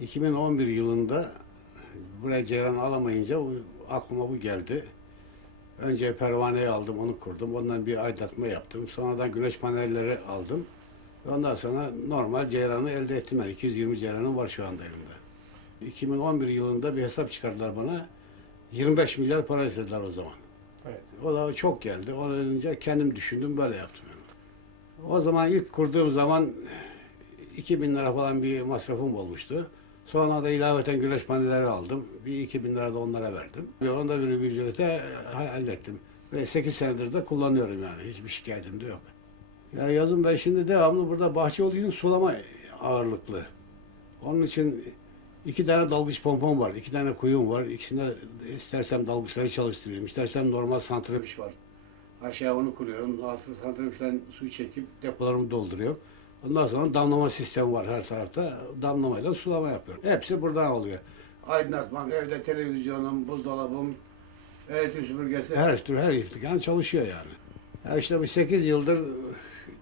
2011 yılında buraya ceyran alamayınca aklıma bu geldi. Önce pervaneyi aldım, onu kurdum. Ondan bir aydınlatma yaptım. Sonradan güneş panelleri aldım. Ondan sonra normal ceyranı elde ettim. Yani 220 ceyranım var şu anda elimde. 2011 yılında bir hesap çıkardılar bana. 25 milyar para istediler o zaman. Evet. O da çok geldi. Onu önce kendim düşündüm, böyle yaptım. Yani. O zaman ilk kurduğum zaman 2000 lira falan bir masrafım olmuştu. Sonra da ilaveten güneş panelleri aldım. Bir 2000 lira da onlara verdim. Ve onda bir ücrete hallettim. Ve 8 senedir de kullanıyorum yani. Hiçbir şikayetim de yok. Ya yazın ben şimdi devamlı burada bahçe olduğu için sulama ağırlıklı. Onun için iki tane dalgıç pompom var, iki tane kuyum var. İkisinde istersem dalgıçları çalıştırıyorum, istersem normal santrafiş var. Aşağı onu kuruyorum, altı santrafişten suyu çekip depolarımı dolduruyorum. Ondan sonra damlama sistemi var her tarafta. Damlamayla sulama yapıyorum. Hepsi buradan oluyor. Aydınlatmam, evde televizyonum, buzdolabım, elektrik süpürgesi, her tür her iftikan çalışıyor yani. Ya işte bu 8 yıldır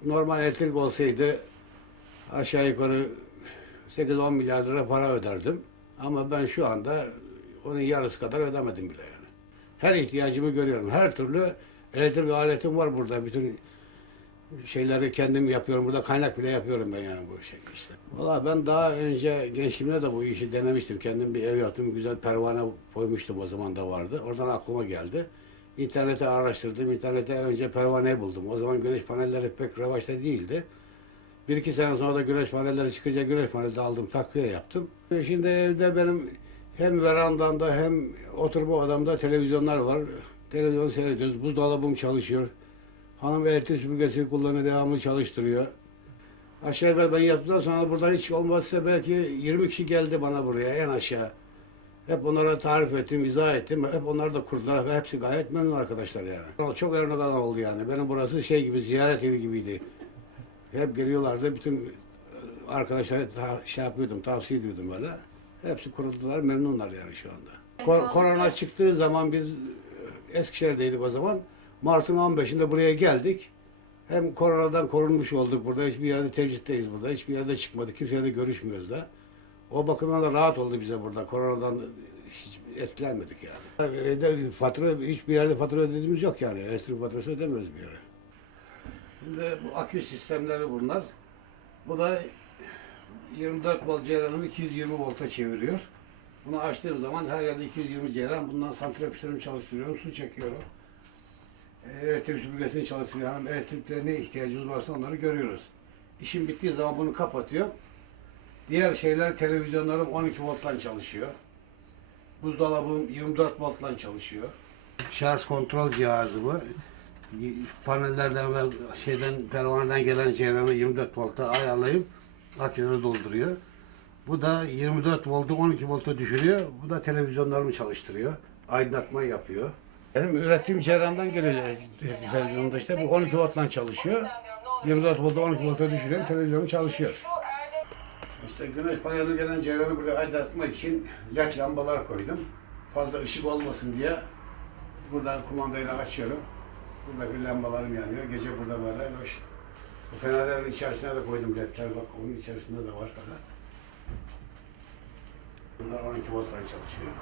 normal elektrik olsaydı aşağı yukarı 8-10 milyar lira para öderdim. Ama ben şu anda onun yarısı kadar ödemedim bile yani. Her ihtiyacımı görüyorum. Her türlü elektrik aletim var burada. Bütün şeyleri kendim yapıyorum. Burada kaynak bile yapıyorum ben yani bu şey işte. Valla ben daha önce gençliğimde de bu işi denemiştim. Kendim bir ev yaptım. Güzel pervane koymuştum o zaman da vardı. Oradan aklıma geldi. İnternete araştırdım. İnternete önce pervaneyi buldum. O zaman güneş panelleri pek revaçta değildi. Bir iki sene sonra da güneş panelleri çıkınca güneş paneli aldım, takviye yaptım. Ve Şimdi evde benim hem verandamda hem oturma odamda televizyonlar var. Televizyon seyrediyoruz. Buzdolabım çalışıyor. Hanım elektrik süpürgesi kullanıyor, devamlı çalıştırıyor. Aşağı yukarı ben yaptıktan sonra buradan hiç olmazsa belki 20 kişi geldi bana buraya en aşağı. Hep onlara tarif ettim, izah ettim. Hep onlar da kurdular hepsi gayet memnun arkadaşlar yani. Çok örnek adam oldu yani. Benim burası şey gibi, ziyaret evi gibiydi. Hep geliyorlardı. Bütün arkadaşlara ta- şey yapıyordum, tavsiye ediyordum böyle. Hepsi kuruldular, memnunlar yani şu anda. Ko- korona çıktığı zaman biz e, Eskişehir'deydik o zaman. Mart'ın 15'inde buraya geldik. Hem koronadan korunmuş olduk burada. Hiçbir yerde tecritteyiz burada. Hiçbir yerde çıkmadık. Kimseyle görüşmüyoruz da. O bakımdan da rahat oldu bize burada. Koronadan hiç etkilenmedik yani. Evde fatura, hiçbir yerde fatura ödediğimiz yok yani. Elektrik faturası ödemiyoruz bir yere. Şimdi bu akü sistemleri bunlar. Bu da 24 volt ceyranımı 220 volta çeviriyor. Bunu açtığım zaman her yerde 220 ceyran. Bundan santrafişlerimi çalıştırıyorum, su çekiyorum. Elektrik süpürgesini çalıştırıyorum. Elektrikle ne ihtiyacımız varsa onları görüyoruz. İşim bittiği zaman bunu kapatıyor. Diğer şeyler televizyonlarım 12 volttan çalışıyor. Buzdolabım 24 volttan çalışıyor. Şarj kontrol cihazı bu. Panellerden ve şeyden pervaneden gelen ceyranı 24 volta ayarlayıp aküleri dolduruyor. Bu da 24 voltu 12 volta düşürüyor. Bu da televizyonlarımı çalıştırıyor. Aydınlatma yapıyor. Benim ürettiğim ceyrandan geliyor televizyonda işte bu 12 volttan çalışıyor. 24 volta 12 volta düşürüyorum televizyonum çalışıyor. İşte güneş paneli gelen ceyranı buraya aydınlatmak için led lambalar koydum. Fazla ışık olmasın diye buradan kumandayla açıyorum. Burada bir lambalarım yanıyor. Gece burada böyle loş. Bu fenerlerin içerisine de koydum ledler bak onun içerisinde de var kadar. Bunlar 12 volttan çalışıyor.